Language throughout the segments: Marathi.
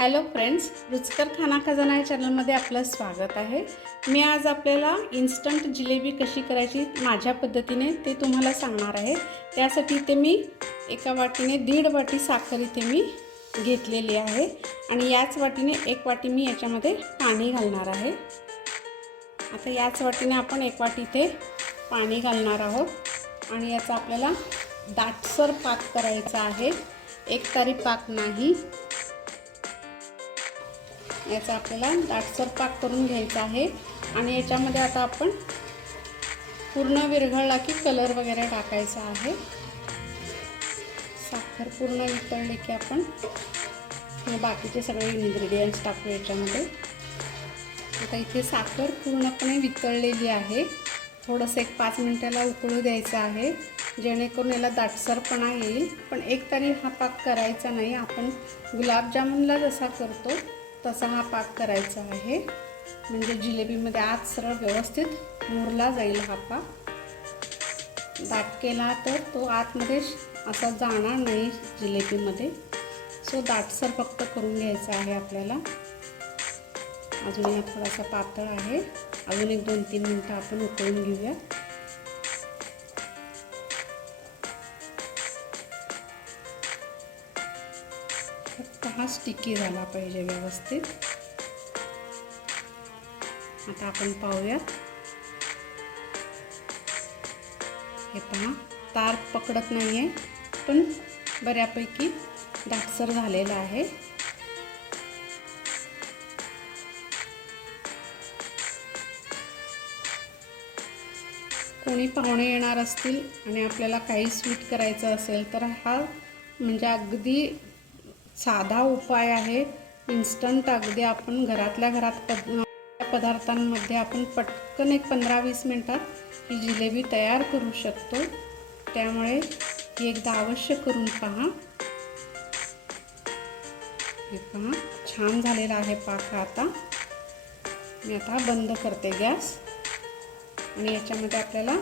हॅलो फ्रेंड्स रुचकर खाना खजाना या चॅनलमध्ये आपलं स्वागत आहे. मी आज आपल्याला इन्स्टंट जिलेबी कशी करायची माझ्या पद्धतीने ते तुम्हाला सांगणार आहे. त्यासाठी इथे मी एका वाटीने दीड वाटी साखर इथे मी घेतलेली आहे. आणि याच वाटीने एक वाटी मी याच्यामध्ये पाणी घालणार आहे. आता याच वाटीने आपण एक वाटी इथे पाणी घालणार आहोत. आणि याचा आपल्याला दाटसर पाक करायचा आहे. एक तारी पाक नाही. याचा आपल्याला दाटसर पाक करून घ्यायचा आहे. आणि याच्यामध्ये आता आपण पूर्ण विरघळला की कलर वगैरे टाकायचा आहे. साखर पूर्ण वितळली की आपण बाकीचे सगळे इन्ग्रेडियंट्स टाकू याच्यामध्ये. आता इथे साखर पूर्णपणे वितळलेली आहे. थोडंसं एक पाच मिनटाला उकळू द्यायचं आहे. जेणेकरून याला दाटसरपणा येईल. पण एक तरी हा पाक करायचा नाही. आपण गुलाबजामुनला जसा करतो तसा हा पाक करायचा आहे. म्हणजे जिलेबीमध्ये आत सरळ व्यवस्थित मुरला जाईल हा पाक. दाट केला तर तो आतमध्ये असा जाणार नाही जिलेबीमध्ये. सो दाटसर फक्त करून घ्यायचा आहे आपल्याला. अजून हा थोडासा पातळ आहे. अजून एक दोन तीन मिनटं आपण उकळून घेऊया हा स्टिकी झाला पाहिजे व्यवस्थित. आता आपण पाहूयात. हे पहा तार पकडत नाही आहे पण बऱ्यापैकी दाटसर झालेला आहे. कोणी पाहुणे येणार असतील आणि आपल्याला काही स्वीट करायचं असेल तर हा म्हणजे अगदी साधा उपाय आहे. इन्स्टंट अगदी आपण घरातल्या घरात पद पदार्थांमध्ये आपण पटकन एक पंधरा वीस मिनटात ही जिलेबी तयार करू शकतो. त्यामुळे ही एकदा अवश्य करून पहा. हे पहा छान झालेला आहे पाक आता. मी आता बंद करते गॅस. आणि याच्यामध्ये आपल्याला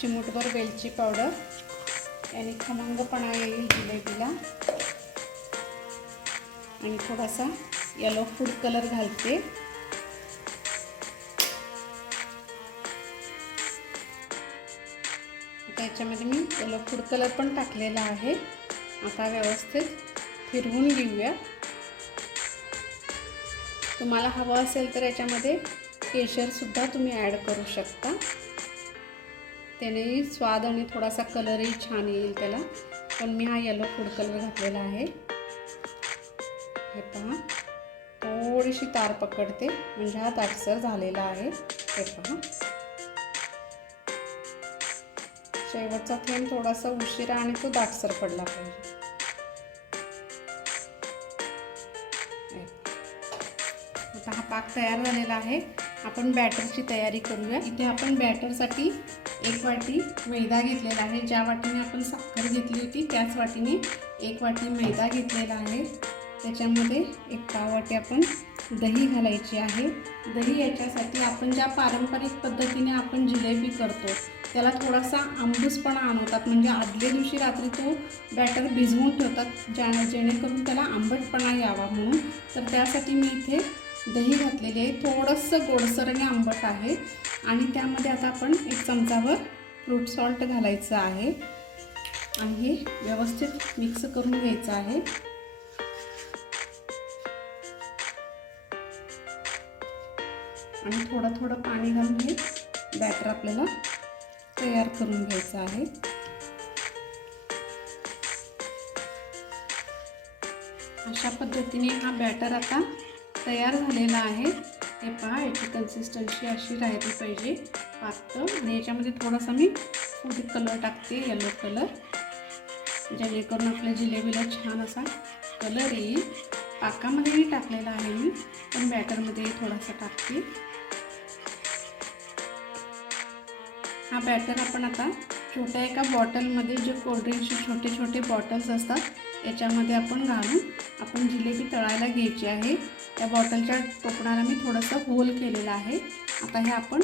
चिमूटभर वेलची पावडर. याने खमंगपणा येईल जिलेबीला आणि थोडासा येलो फूड कलर घालते. त्याच्यामध्ये मी येलो फूड कलर पण टाकलेला आहे. आता व्यवस्थित फिरवून घेऊया. तुम्हाला हवं असेल तर याच्यामध्ये केशरसुद्धा तुम्ही ॲड करू शकता. त्याने स्वाद आणि थोडासा कलरही छान येईल त्याला. पण मी हा येलो फूड कलर घातलेला आहे. हे पहा. थोडीशी तार पकडते. म्हणजे हा ताटसर झालेला आहे. हे पहा. शेवटचा थेंब थोडासा उशिरा आणि तो दाटसर पडला पाहिजे. आता हा पाक तयार झालेला आहे. आपण बॅटरची तयारी करूया. इथे आपण बॅटरसाठी एक वाटी मैदा घेतलेला आहे. ज्या वाटीने आपण साखर घेतली होती त्याच वाटीने एक वाटी मैदा घेतलेला आहे. त्याच्यामध्ये एक पाव वाटी आपण दही घालायची आहे. दही याच्यासाठी आपण ज्या पारंपरिक पद्धतीने आपण जिलेबी करतो त्याला थोडासा आंबूसपणा आणवतात म्हणजे आदल्या दिवशी रात्री तो बॅटर भिजवून ठेवतात ज्या जेणेकरून त्याला आंबटपणा यावा म्हणून. तर त्यासाठी मी इथे दही घातलेली आहे. थोडंसं गोडसर आणि आंबट आहे. आणि त्यामध्ये आता आपण एक चमचावर फ्रूट सॉल्ट घालायचं आहे. आणि हे व्यवस्थित मिक्स करून घ्यायचं आहे. आणि थोडं थोडं पाणी घालून हे बॅटर आपल्याला तयार करून घ्यायचं आहे. अशा पद्धतीने हा बॅटर आता तयार झालेला आहे. हे पहा याची कन्सिस्टन्सी अशी राहिली पाहिजे. पातळ. आणि याच्यामध्ये थोडासा मी फूड कलर टाकते येलो कलर जेणेकरून आपल्या जिलेबीला छान असा कलर येईल. पाकामध्येही टाकलेला आहे मी पण बॅटरमध्येही थोडासा टाकते. हा बॅटर आपण आता छोट्या एका बॉटलमध्ये जे कोल्ड्रिंकचे छोटे छोटे बॉटल्स असतात याच्यामध्ये आपण घालून आपण जिलेबी तळायला घ्यायची आहे. त्या बॉटलच्या टोपणाला मी थोडंसं होल केलेलं आहे. आता हे आपण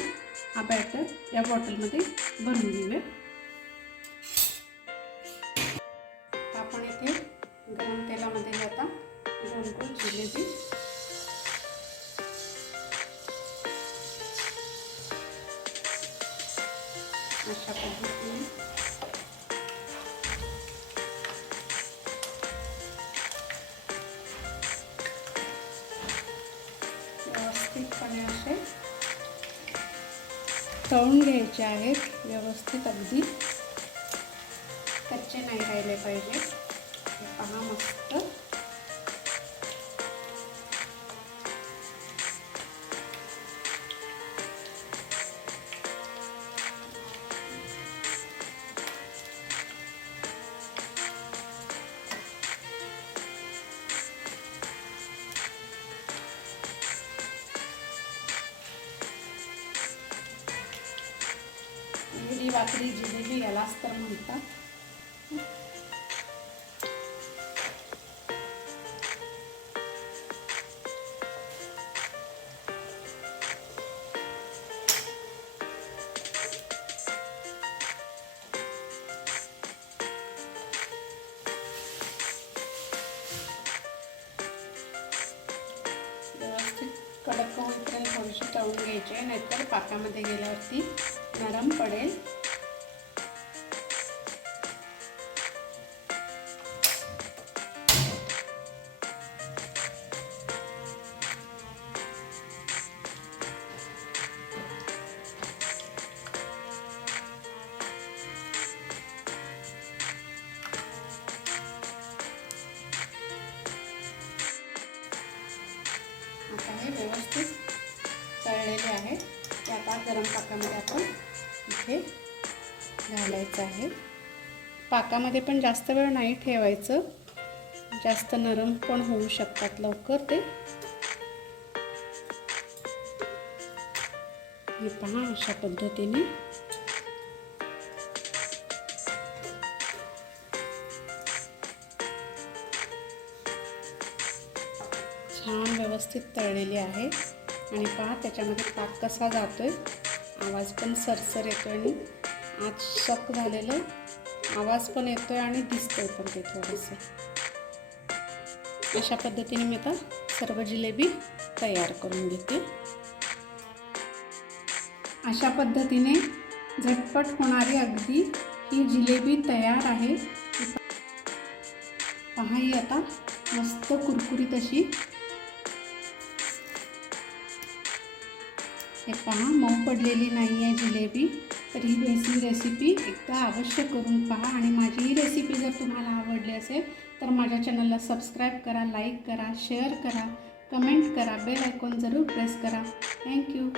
हा बॅटर या बॉटलमध्ये भरून घेऊया. आपण इथे गरम तेलामध्ये आता दोन दोन जिलेबी अशा पद्धतीने व्यवस्थितपणे असे. तळून घ्यायचे आहेत व्यवस्थित अगदी. कच्चे नाही राहिले पाहिजे. पहा मस्त. इडली भाकरी जिलेबी यालाच तर म्हणतात कडक होईपर्यंत थोडीशी तळून घ्यायची आहे नाहीतर पाकामध्ये गेल्यावरती नरम पडेल. गरम पाकामध्ये आपण इथे घालायचं आहे. पाकामध्ये पण जास्त वेळ नाही ठेवायचं. जास्त नरम पण होऊ शकतात लवकर ते. हे पहा अशा पद्धतीने. छान व्यवस्थित तळलेली आहे. आणि पहा त्याच्यामध्ये पाक कसा जातोय. आवाज पण सरसर येतोय आणि आज शक झालेलं आवाज पण येतोय आणि दिसतोय पण ते थोडंसं. अशा पद्धतीने मी आता सर्व जिलेबी तयार करून घेते. अशा पद्धतीने झटपट होणारी अगदी ही जिलेबी तयार आहे. पहा ही आता मस्त कुरकुरीत अशी हे पहा मऊ पडलेली नाही आहे जिलेबी तर ही बेसी रेसिपी एकदा अवश्य करून पहा. आणि माझी ही रेसिपी जर तुम्हाला आवडली असेल तर माझ्या चॅनलला सबस्क्राईब करा लाईक करा शेअर करा कमेंट करा बेल आयकॉन जरूर प्रेस करा. Thank you